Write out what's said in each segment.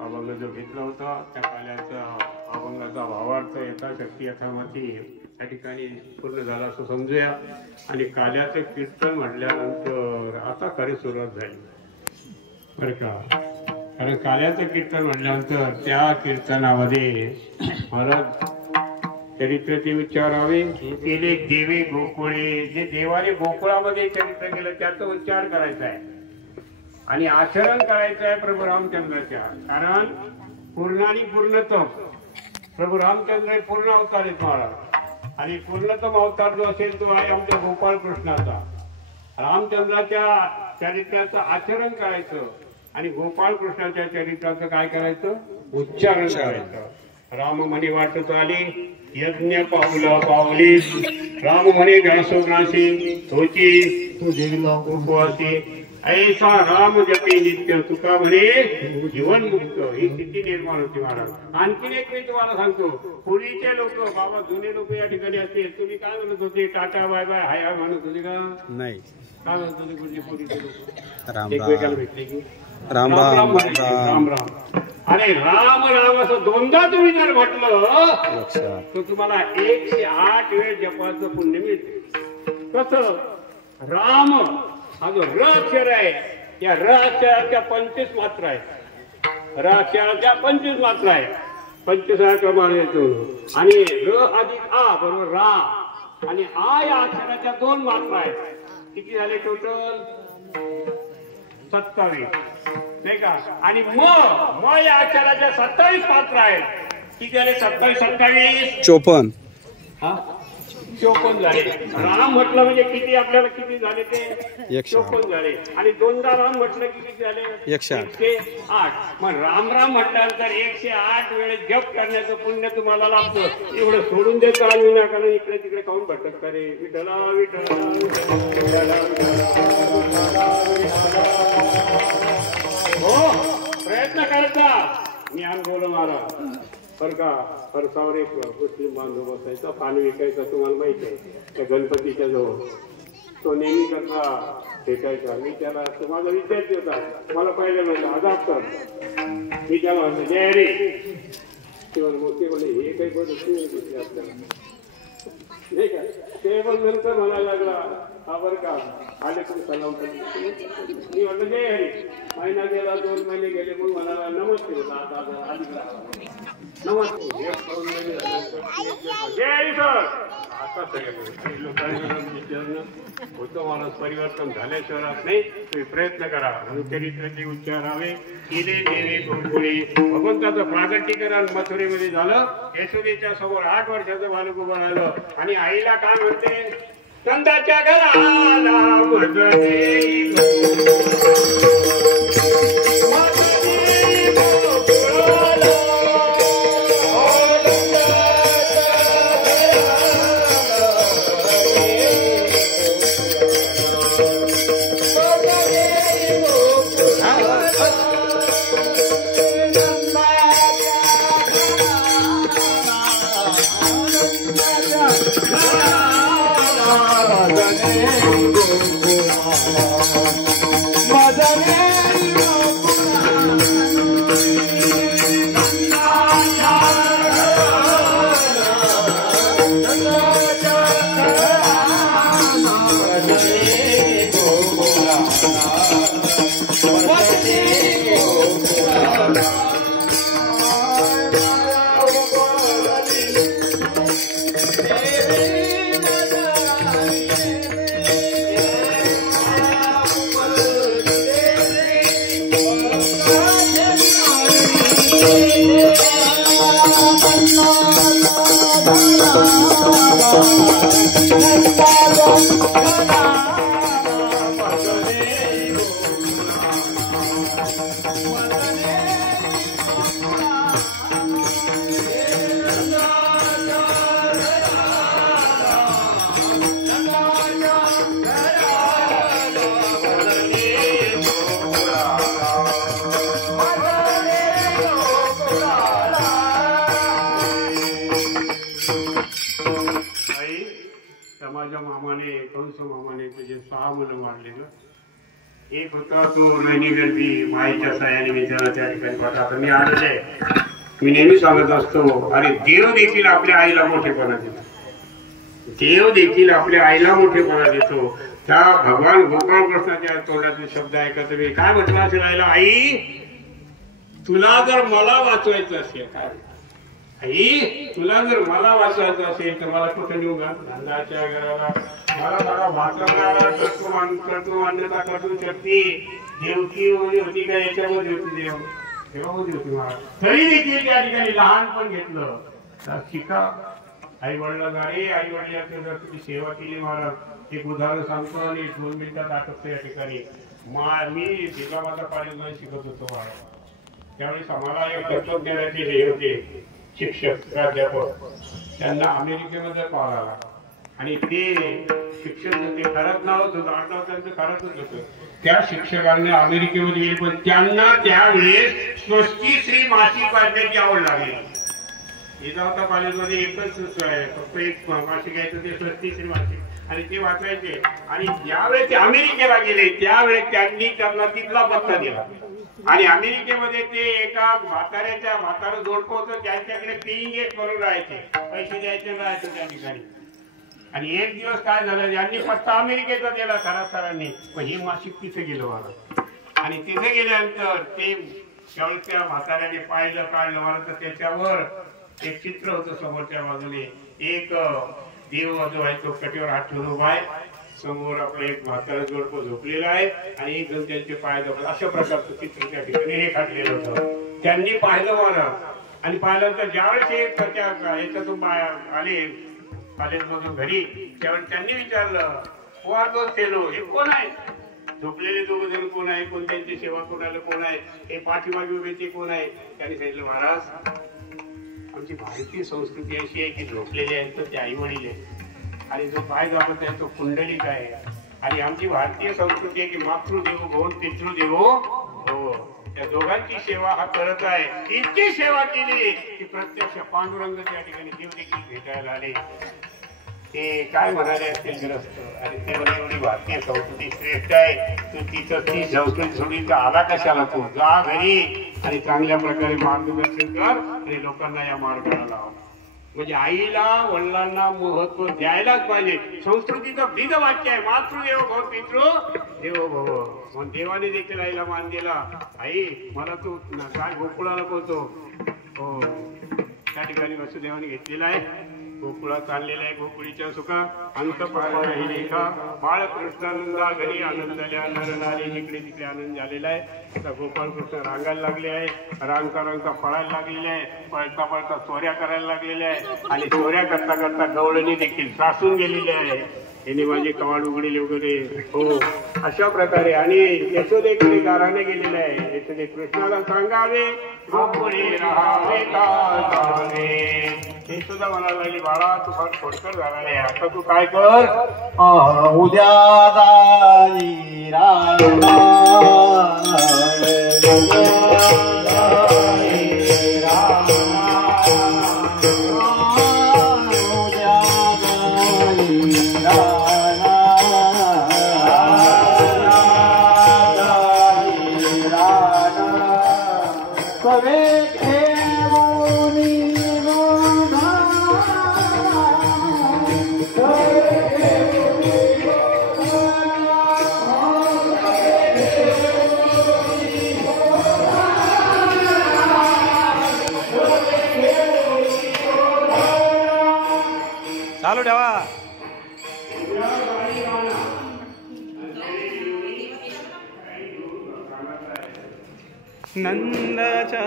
अभंग जो घेतला होता त्या काल्याचा अभंगाचा भावार्थ यथाशक्ती यथामती त्या ठिकाणी पूर्ण झाला असं समजूया. आणि काल्याचं कीर्तन म्हटल्यानंतर आता खरी सुरुवात झाली बरं का. कारण काल्याचं कीर्तन म्हटल्यानंतर त्या कीर्तनामध्ये महाराज चरित्र ते विचारावे केले देवे गोकुळे. जे देवाने गोकुळामध्ये चरित्र केलं त्याचा उच्चार करायचा आहे आणि आचरण करायचं आहे प्रभू रामचंद्राच्या. कारण पूर्ण आणि पूर्णतम प्रभू रामचंद्र हे पूर्ण अवतार आहेत महाराज. आणि पूर्णतम अवतार जो असेल तो आहे आमच्या गोपाळ कृष्णाचा. रामचंद्राच्या चरित्राचं आचरण करायचं आणि गोपाळ कृष्णाच्या चरित्राचं काय करायचं, उच्चारण करायचं. राम म्हणे वाटत आली यज्ञ पावला पावली, राम म्हणे ग्रासोग्रासी तोची तू देवीला उपवासी. ऐसा राम जपे नित्य तुका म्हणे जीवन मुक्त. ही स्थिती निर्माण होती महाराज. आणखीन एक मी तुम्हाला सांगतो, पूर्वीचे लोक बाबा जुने लोक या ठिकाणी असतील. तुम्ही काय म्हणत होते, टाटा बाय बाय हाय हाय म्हणत होते का नाही? काय म्हणत होते म्हणजे पूर्वीचे लोक एकमेकाला भेटले की राम राम राम राम. अरे राम राम असं दोनदा तुम्ही जर म्हटलं तर तुम्हाला 108 वेळ जपाचं पुण्य मिळते. कसं? राम हा जो र अक्षर आहे या र अक्षराच्या 25 मात्रा आहेत. र अक्षराच्या 25 मात्रा आहे. 25 क्रमाने येतो. आणि र अधिक आ बरोबर रा. आणि आ या अक्षराच्या 2 मात्रा आहेत. किती झाले टोटल? 27 नाही का. आणि म या अक्षराच्या 27 मात्रा आहेत. किती झाले? 27 27 54. हा 54 झाले. राम म्हटलं म्हणजे किती आपल्याला किती झाले ते 54 झाले. आणि दोनदा राम म्हटलं की किती झाले 108. मग राम राम म्हटल्यानंतर 108 वेळेस जप करण्याचं पुण्य तुम्हाला लाभतं. एवढं सोडून देत राहू नका. इकडे तिकडे काऊन भटक करे. विठ्ठला विठ्ठला हो प्रयत्न करता. मी बोल महाराज बरं का. फरसावर एक मुस्लिम बांधव बसायचा, पाणी विकायचा. तुम्हाला माहिती आहे त्या गणपतीच्या जवळ तो नेहमी करता भेटायचा. मी त्याला, तो माझा विद्यार्थी होता, मला पहिले म्हणलं आजाद कर. मी त्याला म्हणलं जय रे. ते म्हणे हे काही बोलत आपल्याला नाही का. ते पण नंतर म्हणायला लागला हा बरं का आले पण सलाम. मी म्हटलं जय हरी. महिना गेला, 2 महिने गेले, मग म्हणाला नमस्ते होता. आता नमस्ते जय हरी सर. आता सगळ्या लोकांना विचारणं होतं. माणूस परिवर्तन झाल्याशिवाय नाही. तुम्ही प्रयत्न करा. चरित्राचे उच्चारावे केले देवे गोकुळे. भगवंताचं प्रागट्यीकरण मथुरेमध्ये झालं. यशोदेच्या समोर 8 वर्षाचं बालक उभं राहिलं. आणि आईला काय म्हणते, कंदाच्या घराला 6 मुलं मारले ग. एक होता तो नैनी गरबी माईच्या सायाने मी त्याला त्या ठिकाणी पाहता. आता मी आलेले आहे. मी नेहमी सांगत असतो, अरे देव देखील आपल्या आईला मोठेपणा देतो. देव देखील आपल्या आईला मोठेपणा देतो. त्या भगवान गोपाळकृष्णाच्या तोंडातील शब्द ऐकत मी काय म्हटलं असेल आईला, आई तुला जर मला वाचवायचं असेल, काय आई तुला जर मला वाचवायचं असेल तर मला कुठं नेऊ का? नंदाच्या घराला मला बघा वाचवणारा कर्तृ मान्यता करू शकते. देवकी होती का याच्यामध्ये होती, देवामध्ये होती मला. तरी देखील त्या ठिकाणी लहानपण घेतलं तर शिका. आई वडिलांना अरे आई वडिलांची जर तुम्ही सेवा केली महाराज, एक उदाहरण सांगतो आणि 2 मिनिटात आठवतो. या ठिकाणी मी जिजामाता कॉलेजमध्ये शिकत होतो महाराज. त्यावेळेस आम्हाला एक तत्वज्ञानाचे हे होते शिक्षक प्राध्यापक, त्यांना अमेरिकेमध्ये कॉल आला आणि ते शिक्षक ते खरंच नावच होतं, आडनाव त्यांचं खरंच होतं. त्या शिक्षकांना अमेरिकेमध्ये गेले पण त्यांना त्यावेळेस स्वस्तिश्री मासिक वाचण्याची आवड लागली. जिजामाता कॉलेजमध्ये एकच फक्त एक मासिक घ्यायचं ते स्वस्तिश्री मासिक आणि ते वाचायचे. आणि ज्यावेळेस ते अमेरिकेला गेले त्यावेळेस त्यांनी त्यांना तिथला पत्ता दिला आणि अमेरिकेमध्ये ते एका म्हातारं जोडपं होतं, त्यांच्याकडे पेईंग गेस्ट करून राहायचे, पैसे द्यायचे राहायचे त्या ठिकाणी. आणि एक दिवस काय झालं, यांनी पत्ता अमेरिकेचा दिला सरांनी, पण हे मासिक तिथे गेलं मला. आणि तिथे गेल्यानंतर ते त्यावेळेस त्या म्हाताऱ्याने पाहिलं काढलं मला, तर त्याच्यावर एक चित्र होतं. समोरच्या बाजूने एक देव जो आहे तो कटीवर हात ठेवून उभा आहे, समोर आपलं एक म्हातारा जोडपं झोपलेलं आहे आणि एक जण त्यांचे पाय जपत, अशा प्रकारचं चित्र त्या ठिकाणी रेखाटलेलं होतं. त्यांनी पाहिलं मला आणि पाहिल्यानंतर ज्यावेळेस हे याच्यातून आले कॉलेजमधून घरी, त्यावेळेस त्यांनी विचारलं वो फेलो हे कोण आहे, झोपलेले 2 जण कोण आहे, कोण त्यांची सेवा कोणाला कोण आहे, हे पाठीमागे उभे ते कोण आहे. त्यांनी सांगितलं महाराज आमची भारतीय संस्कृती अशी आहे की झोपलेले आहेत तर ते आई वडील आहेत आणि जो पाय दाबत आहे तो कुंडलिक आहे. आणि आमची भारतीय संस्कृती आहे की मातृदेवो भव पितृदेवो भव, त्या दोघांची सेवा हा करत आहे. इतकी सेवा केली की प्रत्यक्ष पांडुरंग त्या ठिकाणी देव देखील भेटायला आले. ते काय म्हणाले असतील ग्रस्त, आणि ते म्हणजे एवढी भारतीय संस्कृती श्रेष्ठ आहे, तू तिथं ती संस्कृती सोडून आला कशाला, तू जा घरी आणि चांगल्या प्रकारे मार्गदर्शन कर आणि लोकांना या मार्गाला लाव. म्हणजे आईला वडिलांना महत्व द्यायलाच पाहिजे. संस्कृतीचं बीज वाक्य आहे मातृदेवो भव पितृदेवो भव. मग देवाने देखील आईला मान दिला. आई मला तू काय गोकुळाला बोलतो, हो त्या ठिकाणी वसुदेवाने घेतलेला आहे, गोकुळात आणलेला आहे. गोकुळीच्या सुखा अंत पाहिला बाळकृष्णानंदा घरी आनंद झाल्या, नरनारी जिकडे तिकडे आनंद झालेला आहे. आता गोपाळकृष्ण रांगायला लागले आहे, रांगता पळायला लागलेले आहे, पळता पळता चोऱ्या करायला लागलेल्या आहे आणि चोऱ्या करता करता गवळणी देखील सासून गेलेली आहे. यांनी माझी कवाड उघडील वगैरे, हो अशा प्रकारे. आणि यशोदेकडे गाराने गेलेले आहे. यशोदे कृष्णाला सांगावे गोकुळी राहावे का, हे सुद्धा म्हणायला लागली बाळा तू फार खोडकर झाला नाही, आता तू काय कर, उद्या जाई चालू ठेवा. नंदाच्या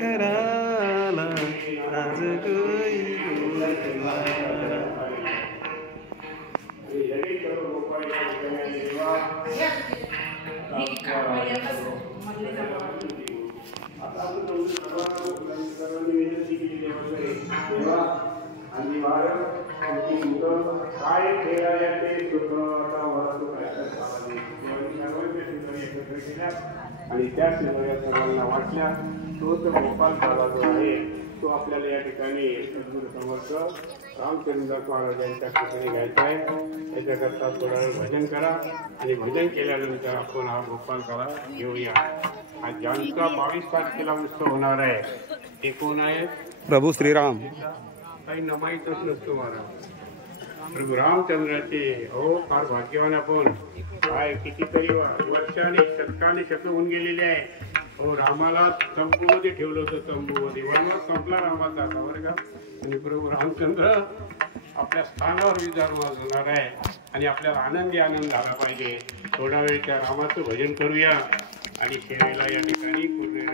घराला आज गई काय आणि त्या सर्वांना वाटल्या तोच गोपाल काळा जो आहे तो आपल्याला या ठिकाणी सद्गुरू समर्थ रामचंद्रदास महाराज यांच्या ठिकाणी घ्यायचा आहे. त्याच्याकरता थोडा वेळ भजन करा आणि भजन केल्यानंतर आपण हा गोपालकाला घेऊया. हा ज्यांचा 22 तारखेला उत्सव होणार आहे ते कोण आहेत? प्रभू श्रीराम. काही नमाईतच नसतो महाराज. प्रभू रामचंद्राचे हो फार भाग्यवान आपण. काय कितीतरी वर्षाने शतकाने शतक होऊन गेलेले आहे. हो रामाला तंबूमध्ये ठेवलं होतं. तंबूमध्ये वनवास संपला रामाचा आता बरं का. आणि प्रभू रामचंद्र आपल्या स्थानावर विराजमान होणार आहे आणि आपल्याला आनंदी आनंद झाला पाहिजे. थोडा वेळ त्या रामाचं भजन करूया आणि सेवेला या ठिकाणी पूर्ण